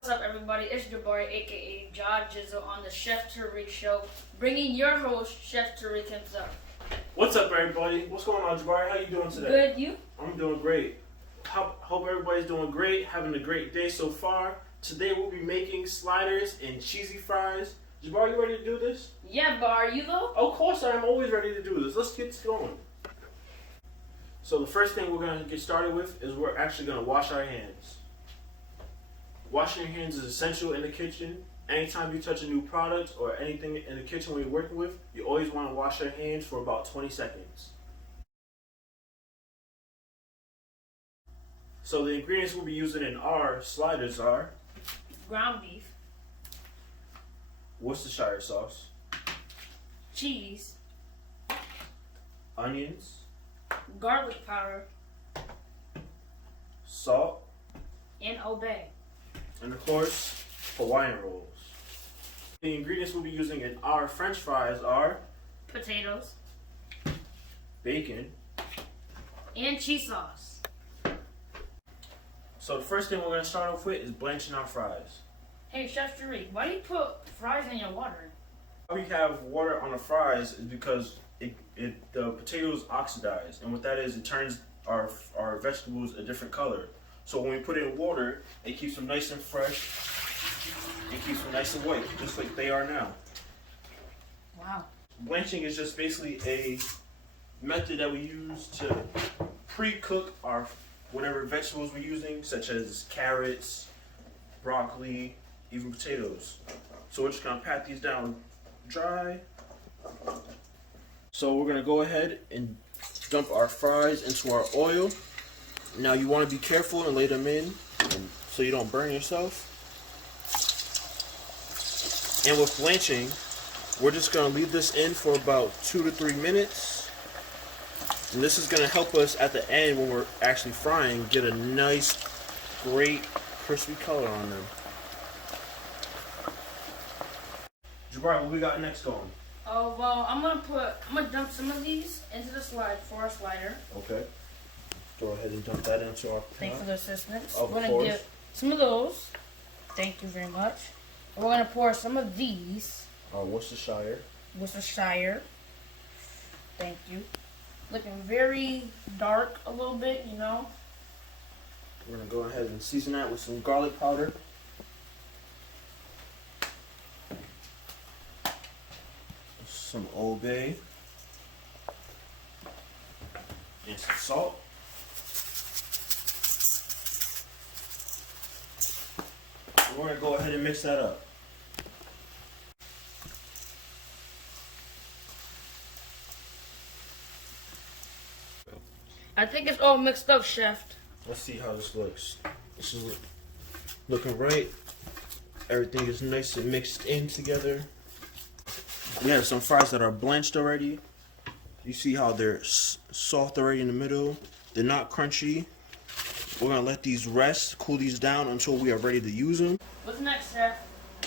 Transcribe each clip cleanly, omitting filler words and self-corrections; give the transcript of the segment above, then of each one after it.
What's up, everybody? It's Jabari, aka Jizzel, on the Chef Tarik show, bringing your host, Chef Tarik himself. What's up, everybody? What's going on, Jabari? How you doing today? Good, you? I'm doing great. Hope everybody's doing great, having a great day so far. Today we'll be making sliders and cheesy fries. Jabari, you ready to do this? Yeah, but are you though? Of course, I'm always ready to do this. Let's get going. So the first thing we're going to get started with is we're actually going to wash our hands. Washing your hands is essential in the kitchen. Anytime you touch a new product or anything in the kitchen when you're working with, you always want to wash your hands for about 20 seconds. So the ingredients we'll be using in our sliders are Ground beef, Worcestershire sauce, cheese, onions, garlic powder, salt, and obey. and of course, Hawaiian rolls. The ingredients we'll be using in our French fries are Potatoes, bacon. and cheese sauce. So the first thing we're going to start off with is blanching our fries. Hey, Chef Tarik, why do you put fries in your water? Why we have water on the fries is because the potatoes oxidize, and what that is, it turns our vegetables a different color. So when we put it in water, it keeps them nice and fresh, and keeps them nice and white, just like they are now. Wow. Blanching is just basically a method that we use to pre-cook our whatever vegetables we're using, such as carrots, broccoli, even potatoes. So we're just gonna pat these down dry. So we're gonna go ahead and dump our fries into our oil. Now you want to be careful and lay them in so you don't burn yourself. And with blanching, we're just gonna leave this in for about 2 to 3 minutes. And this is going to help us at the end when we're actually frying get a nice, great, crispy color on them. Jabari, what we got next going? Oh, well, I'm gonna dump some of these into the our slider. Okay. Go ahead and dump that into our pot. Thank you for the assistance. Of We're gonna course. get some of those. Thank you very much. And we're gonna pour some of these. Worcestershire. Thank you. Looking very dark a little bit, you know. We're going to go ahead and season that with some garlic powder. Some Old Bay. And some salt. And we're going to go ahead and mix that up. I think it's all mixed up, Chef. Let's see how this looks. This is looking right. Everything is nice and mixed in together. We have some fries that are blanched already. You see how they're soft already in the middle. They're not crunchy. We're going to let these rest, cool these down until we are ready to use them. What's next, Chef?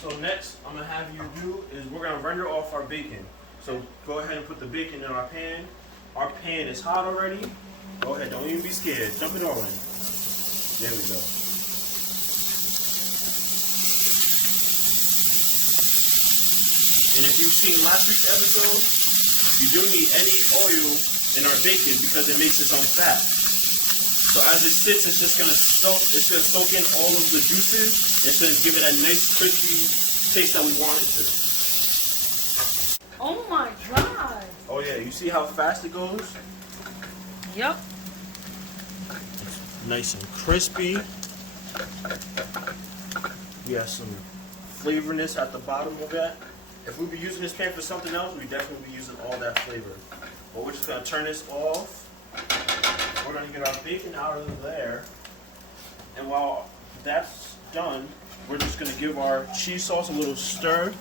So next, I'm going to have you do is we're going to render off our bacon. So go ahead and put the bacon in our pan. Our pan is hot already. Go ahead, don't even be scared. Dump it all in. There we go. And if you've seen last week's episode, you don't need any oil in our bacon because it makes its own fat. So as it sits, it's just gonna soak in all of the juices. It's gonna give it a nice crispy taste that we want it to. Oh my God. Oh yeah, you see how fast it goes? Yep. Nice and crispy. We have some flavorness at the bottom of that. If we'd be using this pan for something else, we'd definitely be using all that flavor. But we're just gonna turn this off. We're gonna get our bacon out of there. And while that's done, we're just gonna give our cheese sauce a little stir.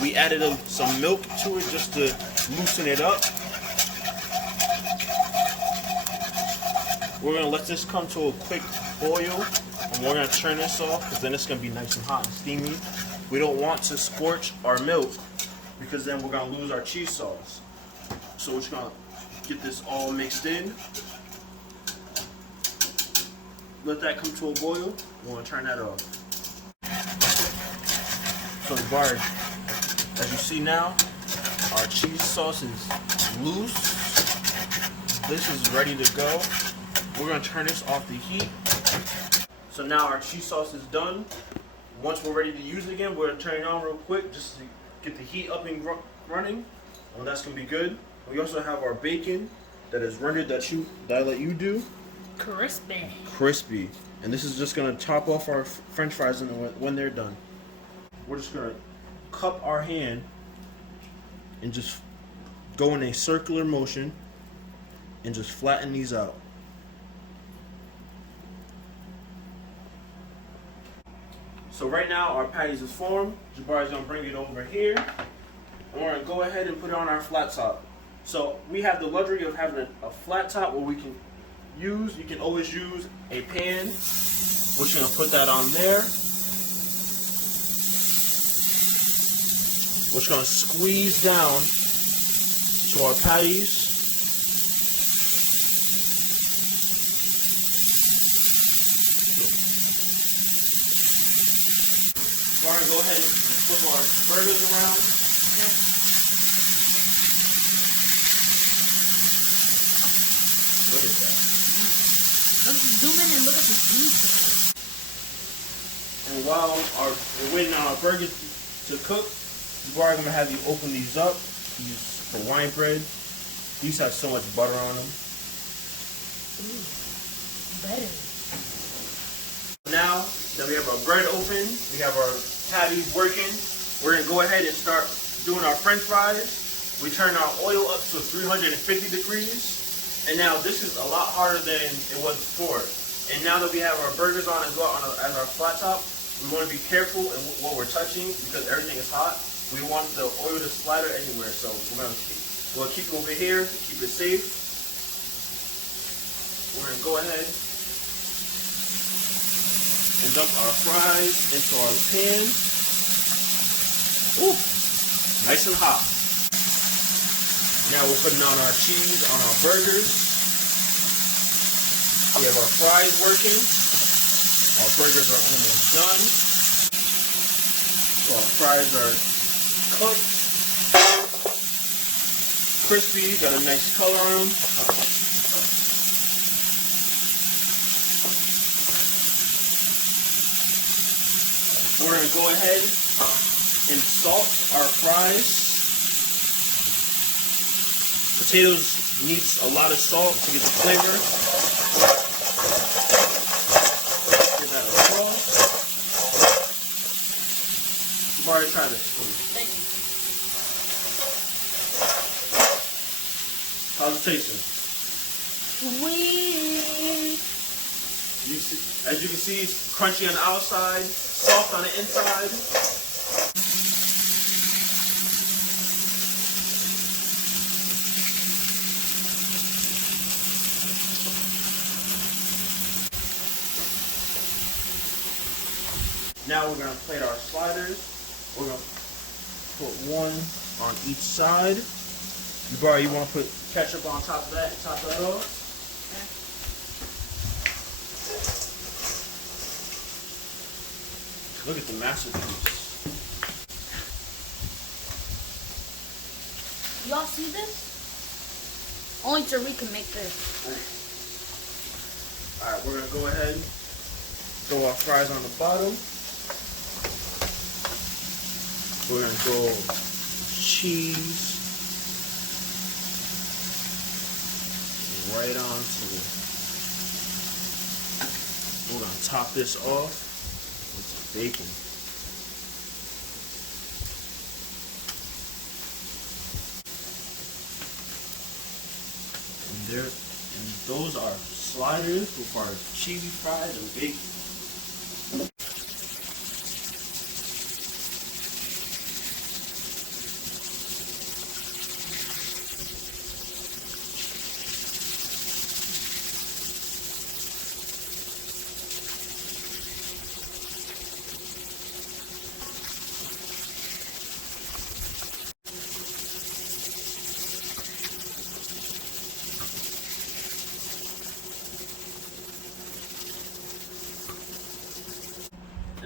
We added some milk to it just to loosen it up. We're going to let this come to a quick boil, and we're going to turn this off because then it's going to be nice and hot and steamy. We don't want to scorch our milk because then we're going to lose our cheese sauce. So we're just going to get this all mixed in. Let that come to a boil. We're going to turn that off. So Jabari, as you see now, our cheese sauce is loose. This is ready to go. We're gonna turn this off the heat. So now our cheese sauce is done. Once we're ready to use it again, we're gonna turn it on real quick just to get the heat up and running. Well, that's gonna be good. We also have our bacon that is rendered that I let you do. Crispy. Crispy. And this is just gonna top off our French fries when they're done. We're just gonna cup our hand and just go in a circular motion and just flatten these out. So right now our patties is formed. Jabari's gonna bring it over here. And we're gonna go ahead and put it on our flat top. So we have the luxury of having a flat top where we can use, you can always use a pan. We're just gonna put that on there. We're just gonna squeeze down to our patties. Alright, go ahead and flip our burgers around. Okay. Look at that. Zoom in and look at the details. And while we're waiting on our burgers to cook, we're already gonna have you open these up. These Hawaiian bread. These have so much butter on them. Ooh, better. Now that we have our bread open, we have our patties working, we're gonna go ahead and start doing our French fries. We turn our oil up to 350 degrees. And now this is a lot harder than it was before. And now that we have our burgers on as well as our flat top, we want to be careful in what we're touching because everything is hot. We want the oil to splatter anywhere, so we'll keep it over here to keep it safe. We're gonna go ahead and dump our fries into our pan. Ooh, nice and hot. Now we're putting on our cheese on our burgers. We have our fries working. Our burgers are almost done. So our fries are cooked. Crispy, got a nice color on them. We're going to go ahead and salt our fries. Potatoes needs a lot of salt to get the flavor. Give that a swirl. Before I try this, Thank you. how's it tasting? Sweet. As you can see, it's crunchy on the outside, soft on the inside. Now we're going to plate our sliders. We're going to put one on each side. Jabari, you want to put ketchup on top of that and top that off? Okay. Look at the masterpiece. Y'all see this? Only Tarik can make this. Alright, we're going to go ahead and throw our fries on the bottom. We're going to go cheese right onto it. We're going to top this off with some bacon. And those are sliders with our cheesy fries and bacon.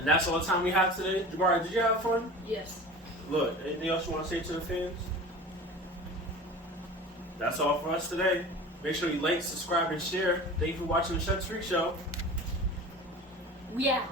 And that's all the time we have today. Jabari, did you have fun? Yes. Look, anything else you want to say to the fans? That's all for us today. Make sure you like, subscribe, and share. Thank you for watching the Chef Tarik Show. We out.